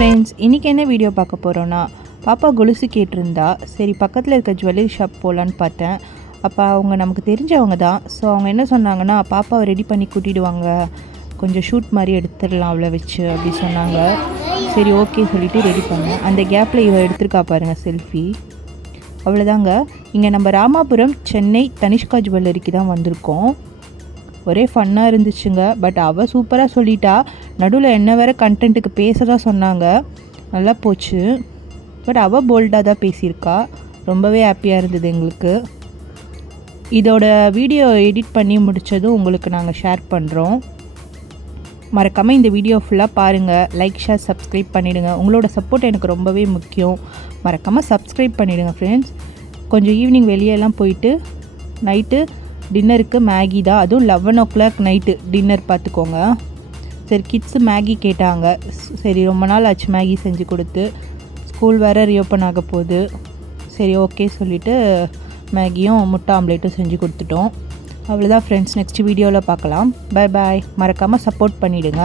Friends, இன்றைக்கி என்ன video பார்க்க போகிறோன்னா, பாப்பா கொலுசு கேட்டிருந்தா. சரி பக்கத்தில் இருக்க ஜுவல்லரி ஷாப் போகலான்னு பார்த்தேன். அப்போ அவங்க நமக்கு தெரிஞ்சவங்க தான். ஸோ அவங்க என்ன சொன்னாங்கன்னா, பாப்பாவை ரெடி பண்ணி கூட்டிடுவாங்க, கொஞ்சம் ஷூட் மாதிரி எடுத்துடலாம் அவளை வச்சு அப்படி சொன்னாங்க. சரி ஓகே சொல்லிவிட்டு ரெடி பண்ணேன். அந்த கேப்பில் இவள் எடுத்திருக்கா பாருங்கள் செல்ஃபி. அவ்வளோதாங்க. இங்கே நம்ம ராமாபுரம் சென்னை தனிஷ்கா ஜுவல்லரிக்கு தான் வந்திருக்கோம். ஒரே ஃபன்னாக இருந்துச்சுங்க. பட் அவள் சூப்பராக சொல்லிட்டா. நடுவில் என்ன வேறு கண்டென்ட்டுக்கு பேச தான் சொன்னாங்க. நல்லா போச்சு. பட் அவள் போல்டாக தான் பேசியிருக்கா. ரொம்பவே ஹாப்பியாக இருந்தது எங்களுக்கு. இதோட வீடியோ எடிட் பண்ணி முடித்ததும் உங்களுக்கு நாங்கள் ஷேர் பண்ணுறோம். மறக்காமல் இந்த வீடியோ ஃபுல்லாக பாருங்கள். லைக், ஷேர், சப்ஸ்கிரைப் பண்ணிவிடுங்க. உங்களோட சப்போர்ட் எனக்கு ரொம்பவே முக்கியம். மறக்காமல் சப்ஸ்கிரைப் பண்ணிவிடுங்க ஃப்ரெண்ட்ஸ். கொஞ்சம் ஈவினிங் வெளியெல்லாம் போயிட்டு நைட்டு டின்னருக்கு மேகி தான். அதுவும் 11 o'clock நைட்டு டின்னர் பார்த்துக்கோங்க. சரி கிட்ஸு மேகி கேட்டாங்க. சரி ரொம்ப நாள் ஆச்சு மேகி செஞ்சு கொடுத்து. ஸ்கூல் வேறு ரீஓப்பன் ஆக போகுது. சரி ஓகே சொல்லிவிட்டு மேகியும் முட்டை ஆம்லேட்டும் செஞ்சு கொடுத்துட்டோம். அவ்வளோதான் ஃப்ரெண்ட்ஸ். நெக்ஸ்ட் வீடியோவில் பார்க்கலாம். Bye bye. மறக்காமல் சப்போர்ட் பண்ணிவிடுங்க.